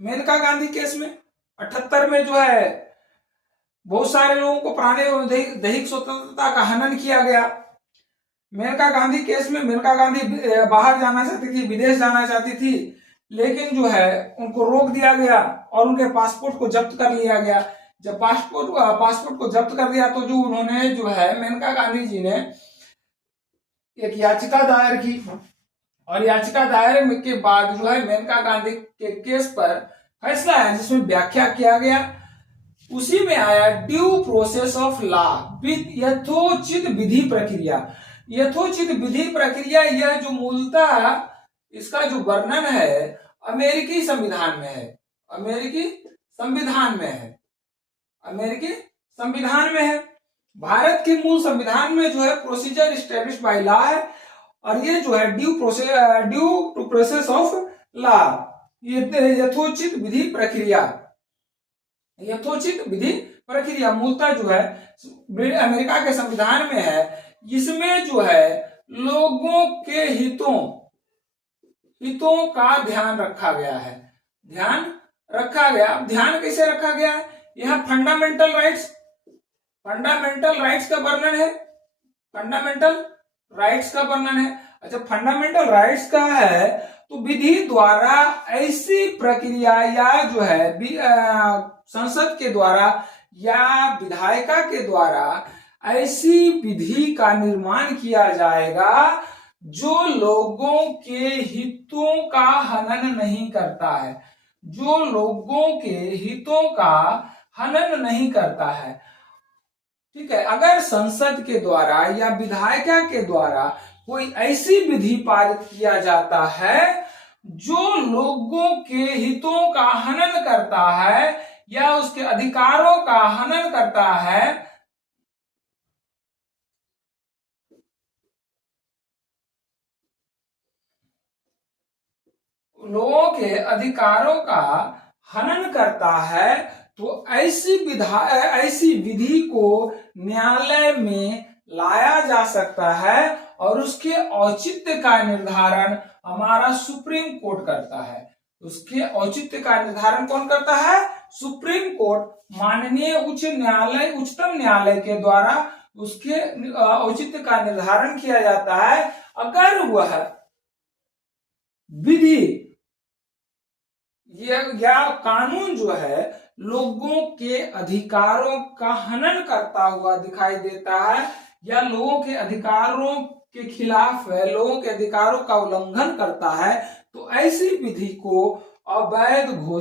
Maneka Gandhi case में 78 में जो है बहुत सारे लोगों को दैहिक स्वतंत्रता का हनन किया गया। मेनका गांधी केस में मेनका गांधी बाहर जाना चाहती थी, विदेश जाना चाहती थी, लेकिन जो है उनको रोक दिया गया और उनके पासपोर्ट को जब्त कर लिया गया। जब पासपोर्ट को जब्त कर दिया तो जो उन्होंने जो है मेनका गांधी जी ने एक याचिका दायर की और याचिका दायर के बाद जो है मेनका गांधी के केस पर फैसला है जिसमें व्याख्या किया गया। उसी में आया due process of law with यथोचित विधि प्रक्रिया। यथोचित विधि प्रक्रिया यह जो मूलतः इसका जो वर्णन है अमेरिकी संविधान में है। अमेरिकी संविधान में है। अमेरिकी संविधान में है। भारत के मूल संविधान में जो है प्रोसीजर स्टैब्लिश बाय लॉ है और ये जो है due to process of law, ये यथोचित विधि प्रक्रिया। यथोचित विधि प्रक्रिया मूलतः जो है अमेरिका के संविधान में है। इसमें जो है लोगों के हितों का ध्यान रखा गया है। ध्यान रखा गया। ध्यान कैसे रखा गया है? यहाँ फंडामेंटल राइट्स का वर्णन है। फंडामेंटल राइट्स का वर्णन है। अच्छा, फंडामेंटल राइट्स का है तो विधि द्वारा ऐसी प्रक्रिया या जो है संसद के द्वारा या विधायिका के द्वारा ऐसी विधि का निर्माण किया जाएगा जो लोगों के हितों का हनन नहीं करता है। जो लोगों के हितों का हनन नहीं करता है। ठीक है, अगर संसद के द्वारा या विधायिका के द्वारा कोई ऐसी विधि पारित किया जाता है जो लोगों के हितों का हनन करता है या उसके अधिकारों का हनन करता है, लोगों के अधिकारों का हनन करता है, तो ऐसी विधि को न्यायालय में लाया जा सकता है और उसके औचित्य का निर्धारण हमारा सुप्रीम कोर्ट करता है। उसके औचित्य का निर्धारण कौन करता है? सुप्रीम कोर्ट, माननीय उच्चतम न्यायालय के द्वारा उसके औचित्य का निर्धारण किया जाता है। अगर वह विधि या कानून जो है लोगों के अधिकारों का हनन करता हुआ दिखाई देता है या लोगों के अधिकारों के खिलाफ है, लोगों के अधिकारों का उल्लंघन करता है, तो ऐसी विधि को अवैध घोषित